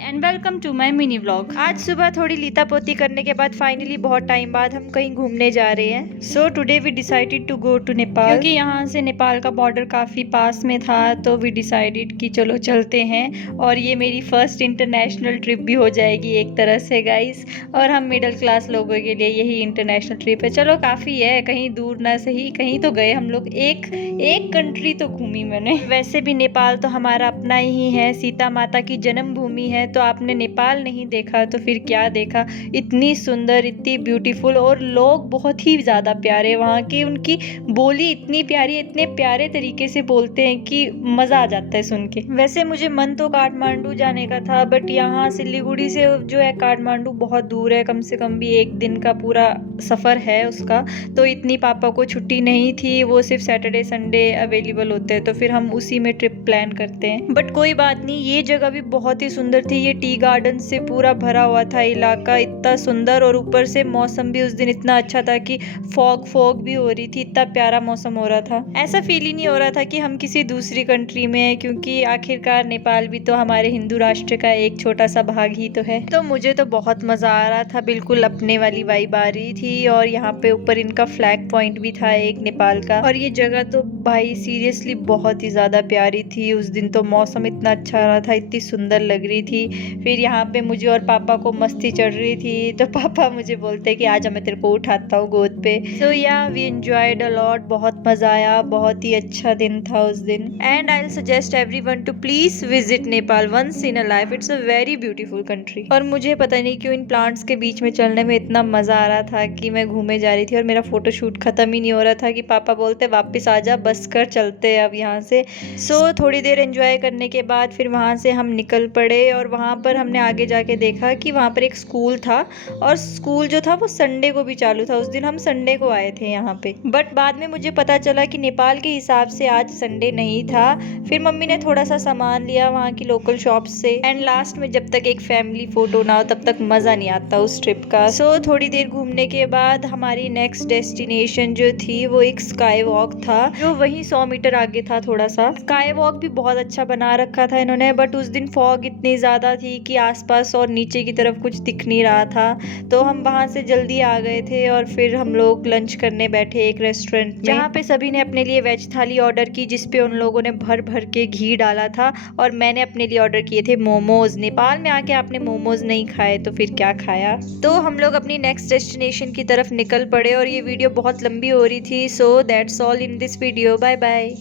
And welcome to my mini vlog. आज सुबह थोड़ी लीता पोती करने के बाद फाइनली बहुत टाइम बाद हम कहीं घूमने जा रहे हैं। So today we decided to go to Nepal, क्योंकि यहाँ से नेपाल का बॉर्डर काफी पास में था, तो वी डिसाइडेड कि चलो चलते हैं। और ये मेरी फर्स्ट इंटरनेशनल ट्रिप भी हो जाएगी एक तरह से गाइस। और हम मिडिल क्लास लोगों के लिए यही इंटरनेशनल ट्रिप है। चलो काफी है, कहीं दूर ना सही कहीं तो गए हम लोग। एक कंट्री तो घूमी मैंने। वैसे भी नेपाल तो हमारा अपना ही है, सीता माता की जन्मभूमि है। तो आपने नेपाल नहीं देखा तो फिर क्या देखा। इतनी सुंदर, इतनी ब्यूटीफुल, और लोग बहुत ही ज़्यादा प्यारे वहाँ की। उनकी बोली इतनी प्यारी, इतने प्यारे तरीके से बोलते हैं कि मज़ा आ जाता है सुन के। वैसे मुझे मन तो काठमांडू जाने का था, बट यहाँ सिलीगुड़ी से जो है काठमांडू बहुत दूर है, कम से कम भी एक दिन का पूरा सफ़र है उसका। तो इतनी पापा को छुट्टी नहीं थी, वो सिर्फ सैटरडे संडे अवेलेबल होते हैं, तो फिर हम उसी में ट्रिप प्लान करते हैं। बट कोई बात नहीं, ये जगह भी बहुत ही सुंदर थी। ये टी गार्डन से पूरा भरा हुआ था इलाका, इतना सुंदर। और ऊपर से मौसम भी उस दिन इतना अच्छा था कि फॉग भी हो रही थी, इतना प्यारा मौसम हो रहा था। ऐसा फील ही नहीं हो रहा था कि हम किसी दूसरी कंट्री में हैं, क्योंकि आखिरकार नेपाल भी तो हमारे हिंदू राष्ट्र का एक छोटा सा भाग ही तो है। तो मुझे तो बहुत मजा आ रहा था, बिल्कुल अपने वाली वाइब आ रही थी। और यहाँ पे ऊपर इनका फ्लैग पॉइंट भी था एक नेपाल का। और ये जगह तो भाई सीरियसली बहुत ही ज्यादा प्यारी थी। उस दिन तो मौसम इतना अच्छा रहा था, इतनी सुंदर लग रही थी। फिर यहाँ पे मुझे और पापा को मस्ती चढ़ रही थी, तो पापा मुझे बोलते कि आजा मैं तेरे को उठाता हूँ गोद पे। सो या वी एंजॉयड अ लॉट, बहुत मजा आया, बहुत ही अच्छा दिन था उस दिन। And I will suggest everyone to please visit Nepal once in a life. It's a very beautiful country. और मुझे पता नहीं क्यों इन प्लांट्स के बीच में चलने में इतना मजा आ रहा था कि मैं घूमे जा रही थी, और मेरा फोटो शूट खत्म ही नहीं हो रहा था कि पापा बोलते वापस आजा, बस कर चलते अब यहाँ से। सो थोड़ी देर एंजॉय करने के बाद फिर वहाँ से हम निकल पड़े। और वहाँ पर हमने आगे जाके देखा कि वहाँ पर एक स्कूल था, और स्कूल जो था वो संडे को भी चालू था। उस दिन हम संडे को आए थे यहाँ पे, बट बाद में मुझे पता चला कि नेपाल के हिसाब से आज संडे नहीं था। फिर मम्मी ने थोड़ा सा सामान लिया वहाँ की लोकल शॉप से। एंड लास्ट में जब तक एक फैमिली फोटो ना हो तब तक मजा नहीं आता उस ट्रिप का। सो थोड़ी देर घूमने के बाद हमारी नेक्स्ट डेस्टिनेशन जो थी वो एक स्काई वॉक था, जो वहीं 100 मीटर आगे था थोड़ा सा। स्काई वॉक भी बहुत अच्छा बना रखा था इन्होंने, बट उस दिन फॉग इतनी ज्यादा थी कि आसपास और नीचे की तरफ कुछ दिख नहीं रहा था। तो हम वहां से जल्दी आ गए थे, और फिर हम लोग लंच करने बैठे एक रेस्टोरेंट में, जहाँ पे सभी ने अपने लिए वेज थाली ऑर्डर की, जिसपे उन लोगों ने भर भर के घी डाला था। और मैंने अपने लिए ऑर्डर किए थे मोमोज। नेपाल में आके आपने मोमोज नहीं खाए तो फिर क्या खाया। तो हम लोग अपनी नेक्स्ट डेस्टिनेशन की तरफ निकल पड़े, और ये वीडियो बहुत लंबी हो रही थी। So that's all in this video, bye bye.